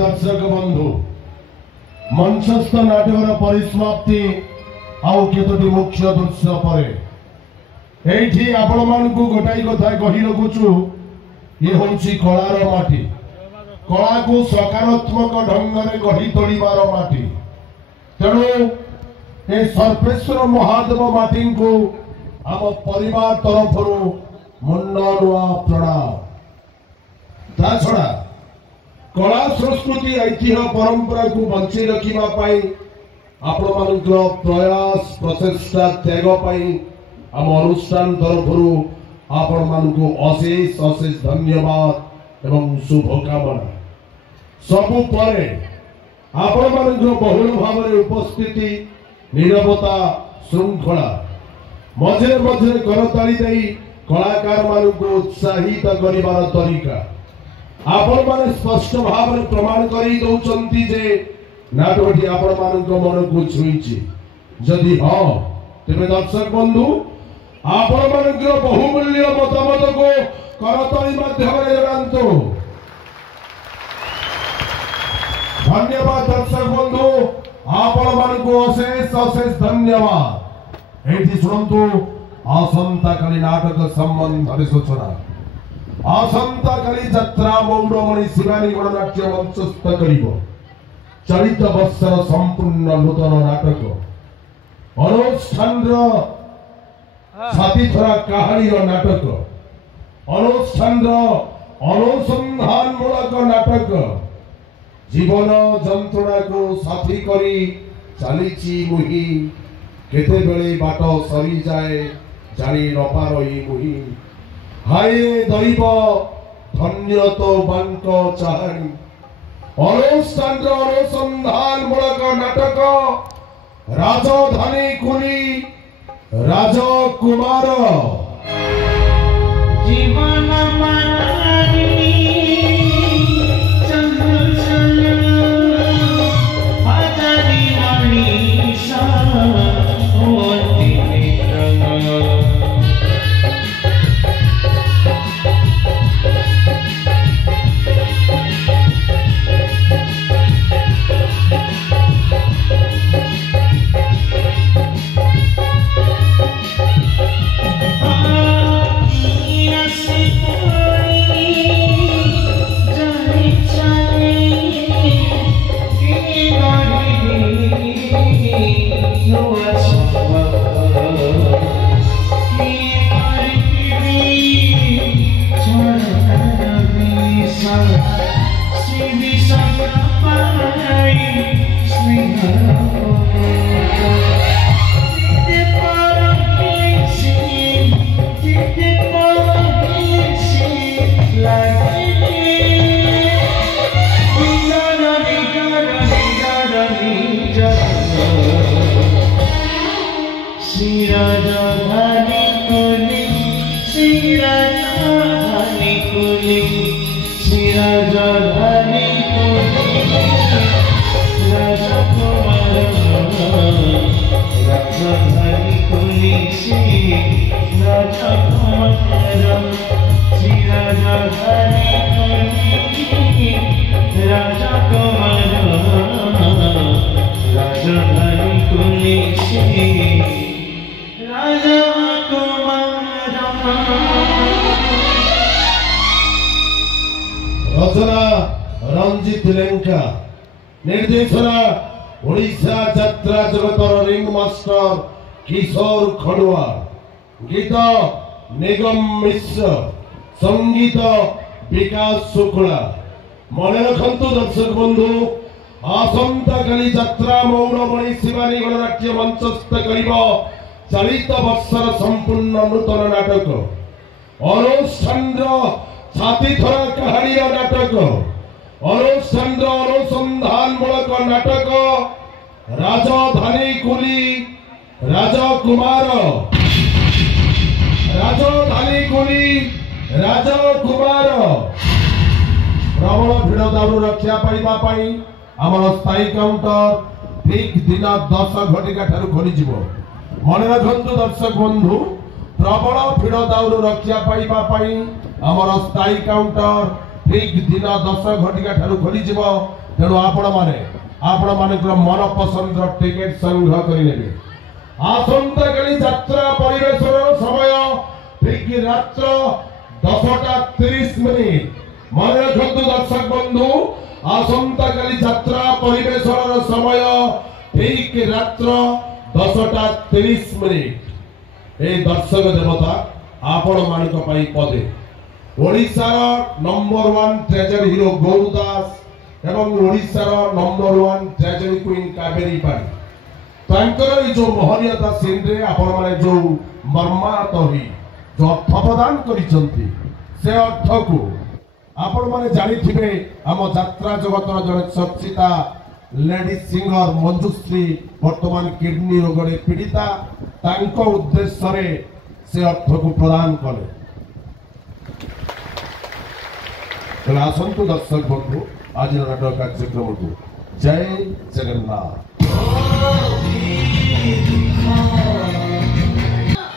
दर्शक बंधु मंचस्थ नाटकर परिसमाप्ति आउ केतोटी मुख्य दृश्य पर एठी आपण मानकु गोटाई कथा कहि रखुछु ये होछि कलार माटी कला को सकारात्मक ढंग रे गढ़ी तोड़ीबार माटी तेणु ए सर्वेश्वर महादेव माटी को आम परिवार तरफ मुंडनुआ प्रणाम ता छड़ा कला संस्कृति ऐतिह्य परंपरा को बंची रखिबा पाई आपण मानकर प्रयास प्रचेष्टा त्याग पाई आम अनुष्ठान तरफ आपण मानकु अशेष अशेष धन्यवाद एवं शुभकामना सबु परे आपण मानकर बहुल भाव में उपस्थिति नीरवता श्रृंखला मझे मझे करताली दे कलाकार मानकु उत्साहित करिवार तरीका आपण माने स्पष्ट भाव में प्रमाण करी दउचंती जे नाटकटी आपण मानक मन को छुईची जदि हां तेबे दर्शक बंधु आपण मानकर बहुमूल्य मतामत को करताली माध्यम रे जणांतो धन्यवाद दर्शक बंधु आपण मानकु अशेष अशेष धन्यवाद एठी सुनंतु आसंता काली नाटक संबंध सूचना आसंता काली यात्रा मौड़मणि शिवानी गणनाट्य मंचस्थ करिवो चलित वर्षर संपूर्ण नूतन नाटक अनुष्ठान छाती थरा कहानी नाटक अनुष्ठान अनुसंधान मूलक नाटक जीवन जंत्रणा को साथी करी चलीची मुही केते बेले बाट सरी जाए जानी न पारई मुही हाय दैव धन्य तो बांक चाहनी अनुष्ठान अनुसंधान मूलक नाटक राजधानी कुली राजकुमार जीवन रचना रंजित लेंका निर्देशना ओडिशा यात्रा जगतर रिंग मास्टर किशोर खड़ुआ गीत निगम मिश्र संगीत विकास शुक्ला मन रखु दर्शक बंधु आसंता काली यात्रा मौड़मणि शिवानी गणनाट्य मंचस्थ कर चलित वर्षर संपूर्ण नूतन नाटक अनुष्ठान छाती थरा कहानी नाटक अनुष्ठान अनुसंधान मूलक नाटक राजधानी कुली राजकुमार राजधानी कुली राजकुमार प्रबल भिड़ दारू रक्षा पाई आमर स्थायी काउंटर ठीक दिन 10 घटिका ठारू खोली मन रखु दर्शक बंधु प्रबल भिड़ दारू रक्षा पाई आमर स्थायी काउंटर ठीक दिन 10 घटिका ठारू खोली जीवो तेणु आपण माने मन पसंद टिकेट संग्रह करेंगे। आसंता काली यात्रा परिवेशन समय ठीक रात्र 10:30 मन रखु दर्शक बंधु आसंता काली यात्रा परिवेशन समय ठीक रात्र 10:30 ए दर्शक देवता आपण मानिक पाई पदे ओडिशार नंबर 1 ट्रेजर हीरो गौरदास एवं ओडिशार नंबर 1 ट्रेजर क्वीन कावेरी पाड़ी तांकर जो महनीयता सीन रे आपण माने जो मर्माहत होई जो अर्थ प्रदान करिसंती से अर्थ को आपण माने जानिथिबे हम यात्रा जगतर जने चर्चिता लेडी सिंगर मंजुश्री वर्तमान किडनी रोग रे पीड़िता तांको उद्देश्य रे से अर्थ को प्रदान कले। आसंतु दर्शक बंधु आज नाटक कार्यक्रम को जय जगन्नाथ।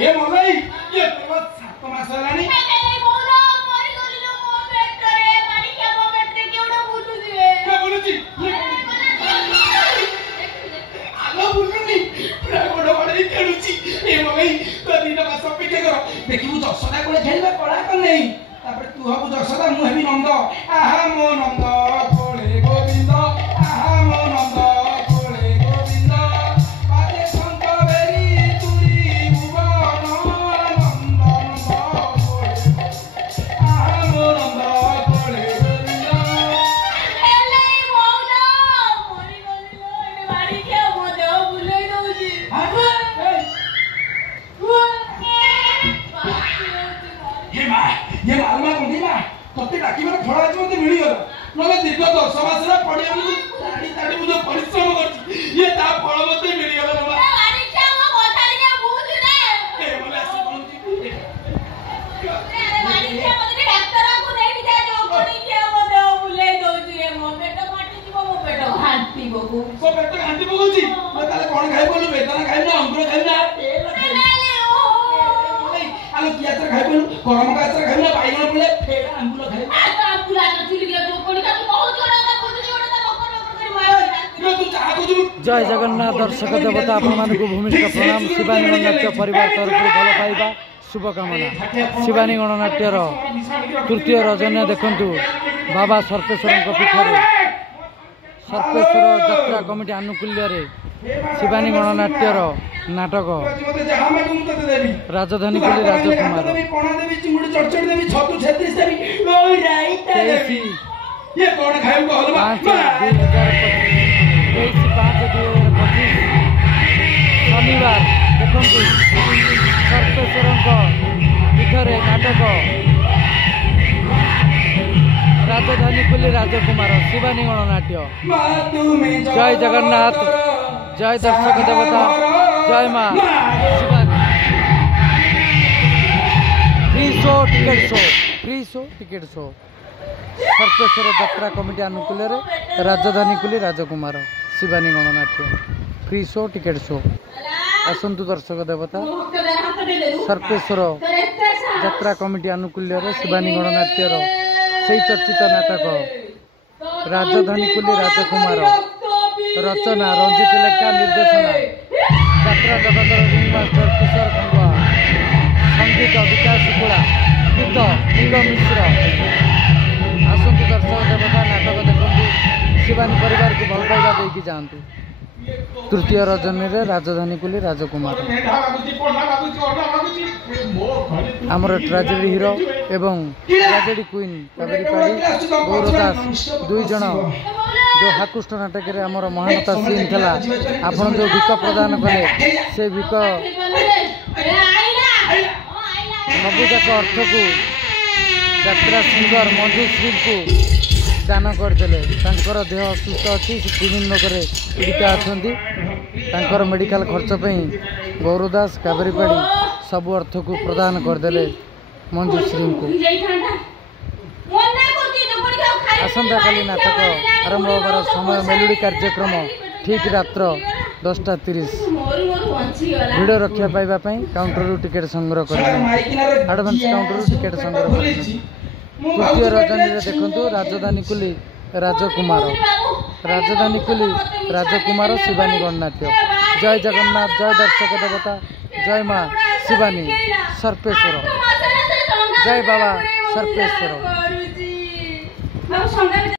ये मलाई ये तो 7 मास लानी देखिबु दर्शना कोले खेलबे पड़ा कर नहीं तापर तू हबु दर्शना मु हेबी नंद आहा मो नंद कोले गोविंद आहा मो नंद कोले गोविंद पाते संत बेरी तुरी भुवन नंद नंद कोले आहा मो नंद कोले गोविंद एले बोलो मोरी गोली बाड़ी के मो देव बुले दउजी ये मालमा कोंडी मा तते डाकी माने थोड़ा आज मते मिली गला नले दीर्घ 10 मास रे पड़ी हम ताडी ताडी मुझे परिश्रम करछि ये ता फल मते मिली गला बाबा बाड़ी के मो कोठा रे बुझ रे ए बोले आसी कोंजी अरे बाड़ी के मते डाक्टर को देखि जा जो कोनी के मो देव बुले दउजी रे मो पेट फाटी जीवो मो पेट हांती बकू सो पेट हांती बकूची मैं ताले कोन खाइ बोलु बेदाना खाइ ना अंकुर खाइ ना तेल आलो कियात्र खाइ बोलु गरम कात्र खाइ ना बाइगण बोले फेड़ा अंकुर खाइ आ तो अंकुर आ चुली के जो कोनी का बहुत जोड़ा का खुद जोड़ा का बकर बकर कर मायो तू चाह को जय जगन्नाथ दर्शक देवता आपण को भूमिष्ठ प्रणाम। शिवानी गणनाट्य परिवार तरफ भल पाइबा शुभकामना। शिवानी गणनाट्यर तृतीय रजनी देखंतु बाबा सर्पेश्वर पीठरे सर्पेश्वर यात्रा कमिटी आनुकूल्य रे शिवानी गणनाट्यर नाटक राजधानी कुली राजकुमार ये कौन खाए को हलवा 5/2025 शनिवार देखंतु सर्पेश्वर पीठरे नाटक राजधानी कुली राजकुमार शिवानी गणनाट्य। जय जगन्नाथ जय दर्शक देवता जय मां Shivani. Free show ticket show Sarpeshwar यात्रा कमिटी आनुकूल राजधानी कुली Rajkumar Shivani Gananatya free show ticket show. आसंतु दर्शक देवता सर्पेश्वर यात्रा कमिटी आनुकूल शिवानी गणनाट्यर से चर्चित नाटक राजधानी कुली राजकुमार रचना रंजित लेखा निर्देशना यात्रा जगतर रिंग मास्टर किशोर खंडुआ संगीत विकास कुड़ा गीत नील मिश्र। आसंतु दर्शक देवता नाटक देखते शिवानी परिवार को भल पाइबा देकी जातु। तृतीय रजनी रे राजधानी कुली राजकुमार आमर ट्रेजेडी हीरो एवं ट्रेजेडी क्वीन कावेरी पाड़ी गौरदास दुई जन जो हाकुष्ट नाटक रे आमर महानता सीन थला आपण जो भिक प्रदान कले से भिक सबुजाक अर्थ को यात्रा सिंगर मंजुश्री को दान करदे। देह असुस्थ अच्छी विभिन्न रोग पीड़िता अच्छा मेडिकल खर्च गौरदास कावेरीपाड़ी सब अर्थ को प्रदान करदे मंजुश्री को। आसंता काली नाटक आरंभ होबार समय मेलोडी कार्यक्रम ठीक रात्र 10:30 भिड़ रक्षा पाइबा काउंटर टिकेट संग्रह कर एडवांस काउंटर टिकेट संग्रह तृतीय रजनी देखु राजधानी कुली राजकुमार राजधानी कुली राजकुमार शिवानी गणनाट्य। जय जगन्नाथ, जय दर्शक देवता, जय माँ शिवानी सर्पेश्वर, जय बाबा सर्पेश्वर।